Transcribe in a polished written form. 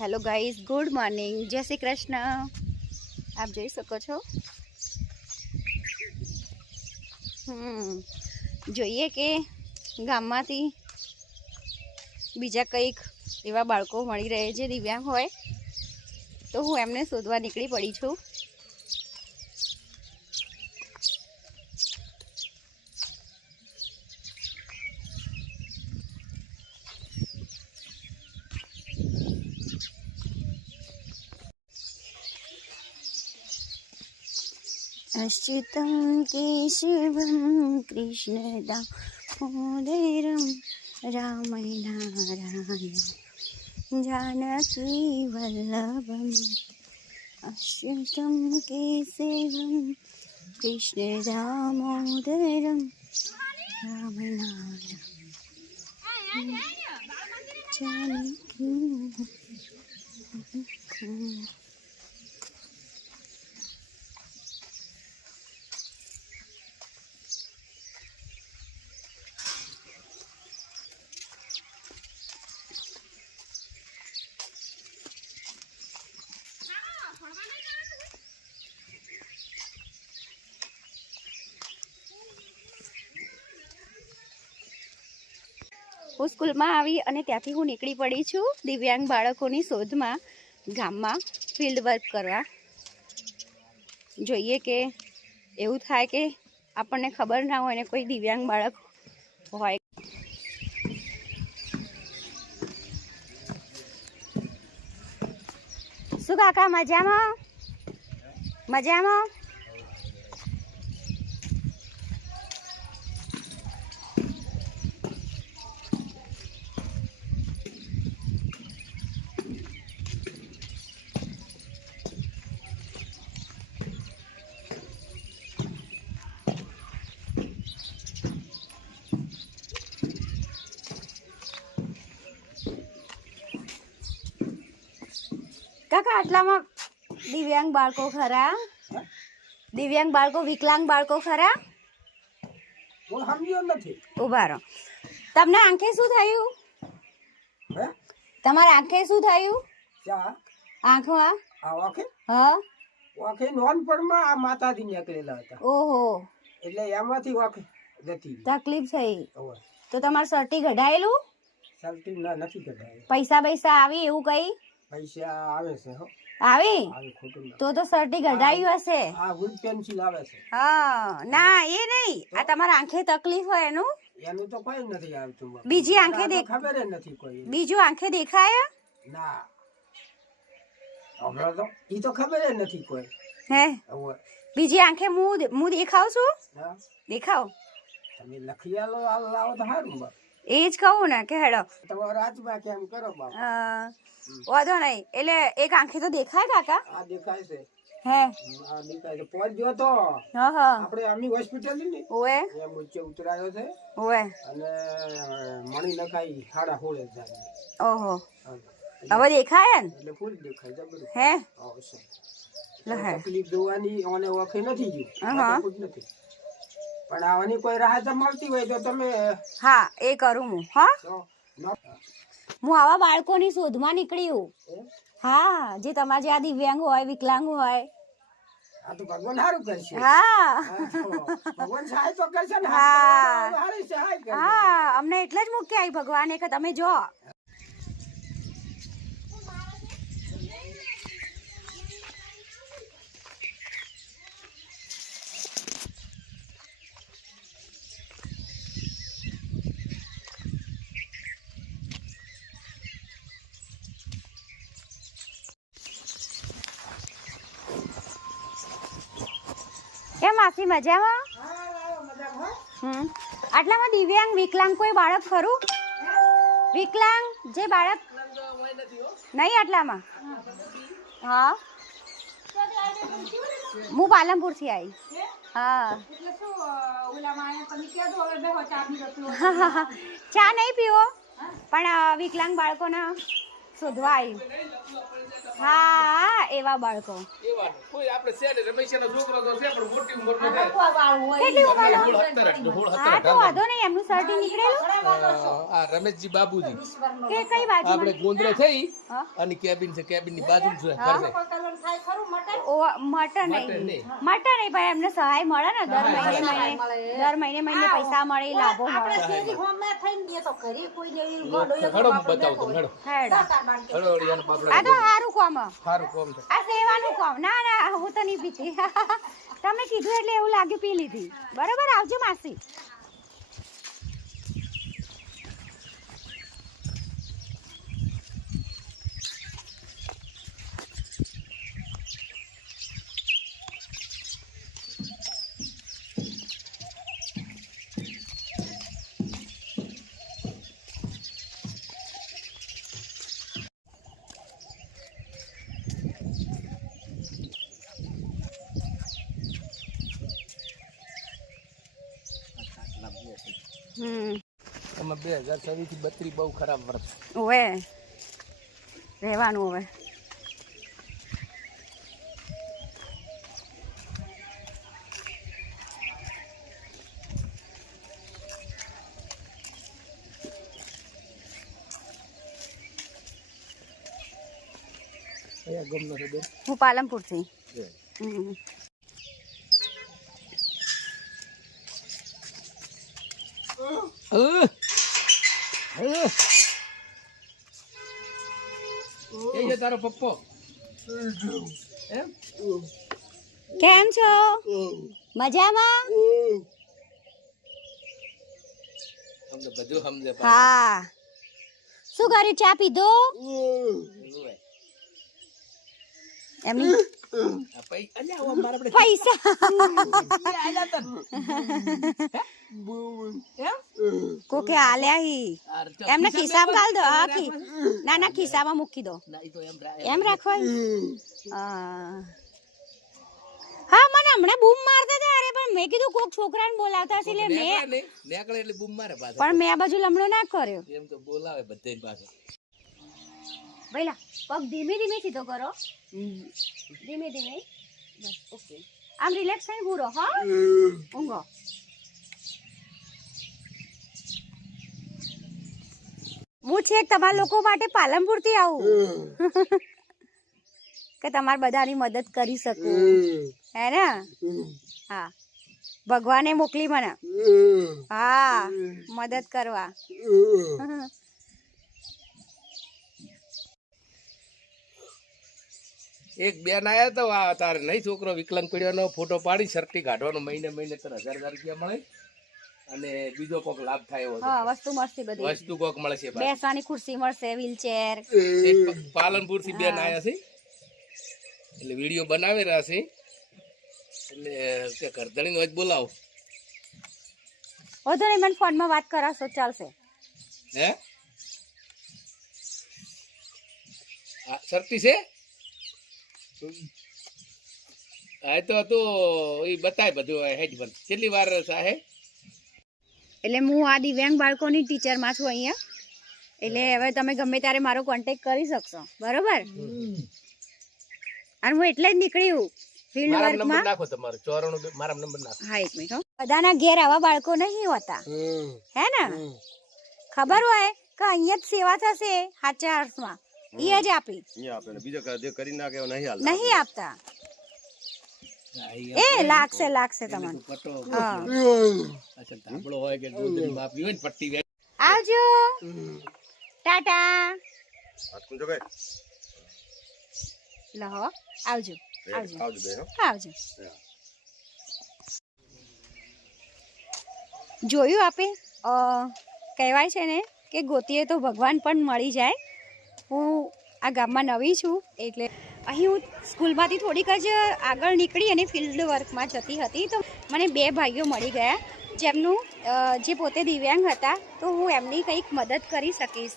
Hello guys, good morning, જય શ્રી કૃષ્ણ। આપ જોઈ શકો છો। જોઈએ કે ગામમાંથી બીજા કંઈક એવા બાળકો મળી રહે જે દિવ્યાંગ હોય તો હું એમને શોધવા નીકળી પડી છું। अच्युतं केशवं कृष्णदामोदरं रामनारायणं जानकीवल्लभम्। अच्युतं केशवं कृष्णदामोदरं रामनारायणं जानकी। હું સ્કૂલમાં આવી અને ત્યાંથી હું નીકળી પડી છું દિવ્યાંગ બાળકોની શોધમાં ગામમાં ફિલ્ડ વર્ક કરવા। જોઈએ કે એવું થાય કે આપણને ખબર ના હોય ને કોઈ દિવ્યાંગ બાળક હોય। શું કાકા મજામાં? મજામાં? કાકા આટલામાં દિવ્યાંગ બાળકો ખરા? દિવ્યાંગ બાળકો, વિકલાંગ બાળકો ખરા? ઉભા રહો। તમને આંખે શું થયું? તમારા આંખે શું થયું? આંખમાં? હા, નોનપણમાં આ માતાજી નીકળેલા હતા। ઓહો, એટલે એમાંથી વાંખ જતી તકલીફ થઈ તો તમારે સર્ટી કઢાયેલું? સર્ટી ના નથી કઢાયેલું। પૈસા પૈસા આવી એવું કઈ? પૈસા આવે છે હો, આવી ખોટું તો સર્ટી કઢાયું હશે। આ વુડ પેન્સિલ આવે છે। હા, ના એ નહીં, આ તમારા આંખે તકલીફ હોય એનું? એનું તો કોઈ નથી આવતું। બીજી આંખે ખબર નથી કોઈ। બીજું આંખે દેખાય? ના, હમણાં તો ઈ તો ખબર નથી કોઈ। હે, બીજી આંખે હું દેખાવ છું? દેખાવ તમે લખી આલો, લાવો તો સારું। એ જ કહું ને કે હેડો તમારા રાજમાં કેમ કરો બાપા। વાંધો નહીં, એટલે એક આંખે તો દેખાય કાકા? આ દેખાય છે। હે, આ દેખાય છે। પહોંચ્યો તો હા હા, આપણે અમી હોસ્પિટલ ની ઓએ એમ ઊંચે ઉતરાયો છે ઓએ, અને મણી નખાઈ 6.5 હજાર। ઓહો, હવે દેખાય ને? એટલે ફૂલ દેખાય જબરું। હે, આવશે લે તકલીફ જોવાની ઓને વખે નથી ગયું, હા નથી પણ આવાની કોઈ રાહત મળતી હોય તો તમે। હા, એ કરું હું। હા, તો હું આવા બાળકોની શોધમાં નીકળી હું। હા, જે તમારા જે આ દિવ્યાંગ હોય, વિકલાંગ હોય। આ તો ભગવાન સારું કરશે। હા, ભગવાન સહાય તો કરશે ને। હા સહાય કરશે। હા, અમને એટલે જ મૂક્યા આવી ભગવાને કે તમે જો। કેમ માસી મજામાં? આટલામાં દિવ્યાંગ વિકલાંગ કોઈ બાળક ખરું? વિકલાંગ જે બાળક નહીં આટલામાં? હા, હું પાલનપુર થી આવી। હા, ચા નહીં પીવો પણ વિકલાંગ બાળકોના શોધવા આવ્યું. હા એવા બાળકો કોઈ આપણે છે ને રમેશનો છોકરો તો છે પણ મોટી ઉંમરનો છે. કેટલી ઉંમરનો? 16 હા તો વાંધો નહીં એમનું સર્ટી નીકળેલું આ રમેશજી બાબુજી કે કઈ બાજુ આપણે ગોંદરે થઈ હા? અને કેબિન છે કેબિનની બાજુમાં છે ઘર છે. મટન નહીં ભાઈ એમને સહાય મળે ને દર મહિને પૈસા મળે લાભો મળે. ખડો બતાવો તો ખડો હેડ. ખડો યાર બાપડા આ તો સારું કામ સારું કોમ છે. આ સેવાનું કામ. ના હું તો નહીં પીતી. તમે કીધું એટલે એવું લાગ્યું પી લીધી. બરોબર આવજો માસી. એમાં 2026 થી 32 બહુ ખરાબ વર્ષ. ઓવે રહેવાનું હવે. અહીંયા ગમનો છે બેન. હું પાલનપુરથી. એ છે તારો પપ્પો એમ કેમ છો? મજામાં? અમને બધું સમજે હા. શું કર્યું? ચા પીધો? એમની પૈસા કોકે આલ્યા હી એમને ખિસ્સામાં ગાલ દો. હા ના ખિસ્સામાં મૂકી દો. એમ રાખવા. હા મને હમણાં બૂમ મારતા હતા. અરે પણ મેં કીધું કોક છોકરાને બોલાવતા હશે એટલે નેકળે એટલે બૂમ મારે પાછા. પણ મેં આ બાજુ લમણો ના કર્યો. એમ તો બોલાવે બધે પાસે. ભઈલા પગ ધીમે ધીમે સીધો કરો. ધીમે ધીમે. બસ ઓકે. આમ રિલેક્સ થઈને પૂરો. હા ઊંઘો. હું છેક તમારા લોકો માટે પાલનપુર થી આવું કે તમારે બધાની મદદ કરી શકું. હે ને? હા ભગવાને મોકલી મને. હા મદદ કરવા. એક બેન આયા તો આ તારે નહીં છોકરો વિકલાંગ પડ્યોનો ફોટો પાડી શર્ટી કાઢવાનો મહિને 1000 રૂપિયા મળે અને બીજો કોક લાભ થાય એવો હા વસ્તુ મળશે. બધી વસ્તુ કોક મળે છે. બેસવાની ખુરશી મળશે, વ્હીલચેર. પાલનપુર થી બેન આયા છે એટલે વિડીયો બનાવી રહ્યા છે એટલે કે ઘરધણી નો જ બોલાવો. વધુ નહીં મને ફોનમાં વાત કરાશો ચાલશે. હે શર્ટી છે આ તો એ બતાય બધું હેજ બંધ. કેટલી વાર સાહે એટલે હું આ દિવ્યાંગ બાળકોની ટીચરમાં છું અહીંયા. એટલે હવે તમે ગમે ત્યારે મારો કોન્ટેક્ટ કરી શકશો. બરોબર? અને હું એટલે જ નીકળ્યું ફિલ્ડ વર્કમાં. નાખો તમારો 94 મારા નંબર નાખો. હા એક મિનિટ. બધાના ઘેર આવા બાળકો નહીં હોતા. હે ને? ખબર હોય કે અહીંયા જ સેવા થશે સાચા અર્થમાં. એ જ આપી નહીં આપતા. એ લાગશે તમને. આવજો. ટાટા. લહો આવજો. આવજો. જોયું આપે કહેવાય છે ને કે ગોતીએ તો ભગવાન પણ મળી જાય. હું આ ગામમાં નવી છું એટલે અહીં હું સ્કૂલમાંથી થોડીક જ આગળ નીકળી અને ફિલ્ડ વર્કમાં જતી હતી તો મને 2 ભાઈઓ મળી ગયા જેમનું જે પોતે દિવ્યાંગ હતા તો હું એમની કંઈક મદદ કરી શકીશ.